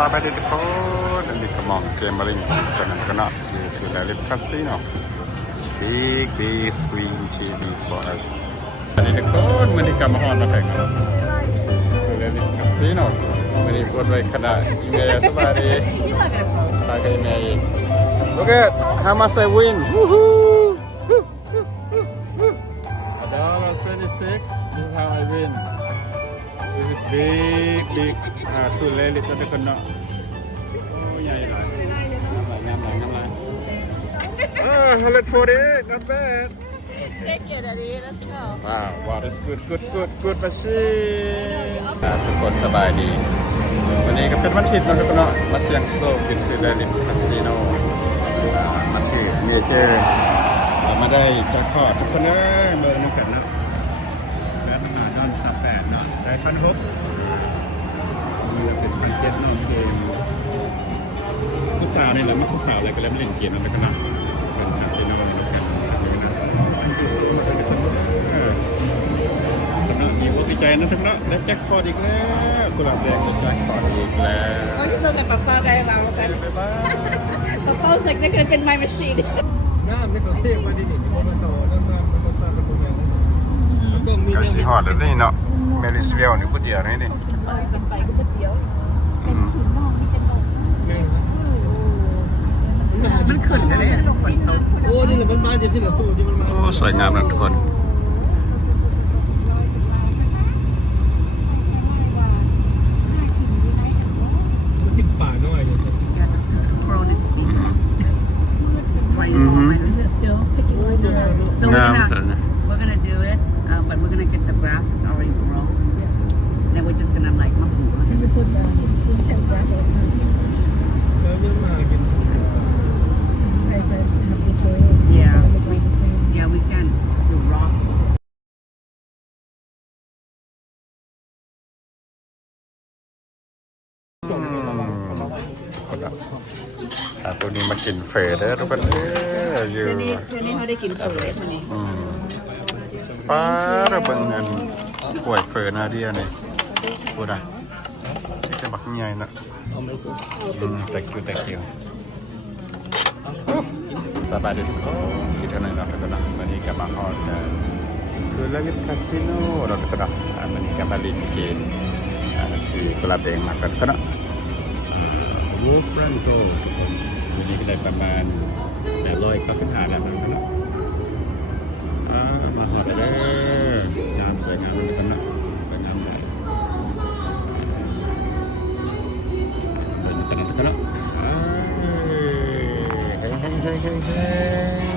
สบายดีทุกคนอันนี้ก็มองเกมมาลิงฉะนั้นก็เนาะอยู่ที่ลาลิฟคาสิโน big screen TV for us อันนี้ทุกคนมันนี่ก็มาฮอนมาแข่งกันคือลาลิฟคาสิโนมันนี่ปวดไว้ขนาดอีเมลสบายดีตายกับอีเมล look at how much I win woohoo $1.76 this is how I win this is big ทุเรศทุกคนเนาะใหญ่หลายงาม140 not bad Take it, Daddy. Let's go. wow that's good machine ทุกคนสบายดีวันนี้ก็เป็นวันอาทิตย์เนาะทุกคนเนาะมาเสี่ยงโชคกินซื้อได้ลิฟคาสิโนมาถือเมเจอร์เรามาได้แจ็คพอตทุกคนเอ้ยเบอร์นึงกันนะแล้วมาดอน38เนาะได้1,600มีเป็น1,700เนาะเกมผู้สาวนี่แหละไม่ผู้สาวอะไรก็แล้วไม่เล่นเกมนั่นก็นะเป็นคาสิโนนี่นะครับมีวดีใจนะทุกเนาะได้แจ็คพอตอีกแล้วกุหลาบแดงได้แจ็คพอตอีกแล้ว Want to go get Papa guy about that? Papa's like they're gonna get my machine. น้ำไม่เขาเสียบมาดินี่มันเขาน้ำมันสั่นมันยังมันต้องมี ก็สิฮอดแล้วนี่เนาะเมลิสเวลนี่ผู้เดียวนี่นี่ เป็นไปก็เดียวเป็นขีดนอกนี่เป็นนอกมันขึ้นกันเลยฝนตก โอ้นี่แหละมันมาจากที่ไหนตู้ที่มันมา โอ้สวยงามนะทุกคนมันติดป่าน้อยเลย Yeah, the crone is big. Straight on. Is it still picking right now? So we're gonna do it, but we're gonna get the grass that's already grown. Then we're just gonna like muffin. Can we put that? We can wrap it. แล้วยังมากิน I said have the joy. Yeah. Look like the same. Yeah, we can just do raw. ตัวนี้มากินเฟรเด้อทุกคนอยู่ เทนี่เขาได้กินเฟรเลยเทนี่ ป้าระเบิงเงินป่วยเฟรนาเดียนี่พูดอ่ะจะบักใหญ่นะthank you สบายดีทุกคนอีกเท่านั้นเนาะทุกคนเนาะวันนี้กลับมาฮอดคือลาลิฟคาสิโนเราทุกคนเนาะวันนี้กลับมาลินเกมที่กุหลาบแดงมากันทุกคนเนาะวูฟรันโกทุกคนวันนี้ก็ได้ประมาณ895แล้วนะครับเนาะมาฮอดเลยน้ำสวยงามทุกคนเนาะสวยงามเลยเดินกันทุกคนเนาะเฮ้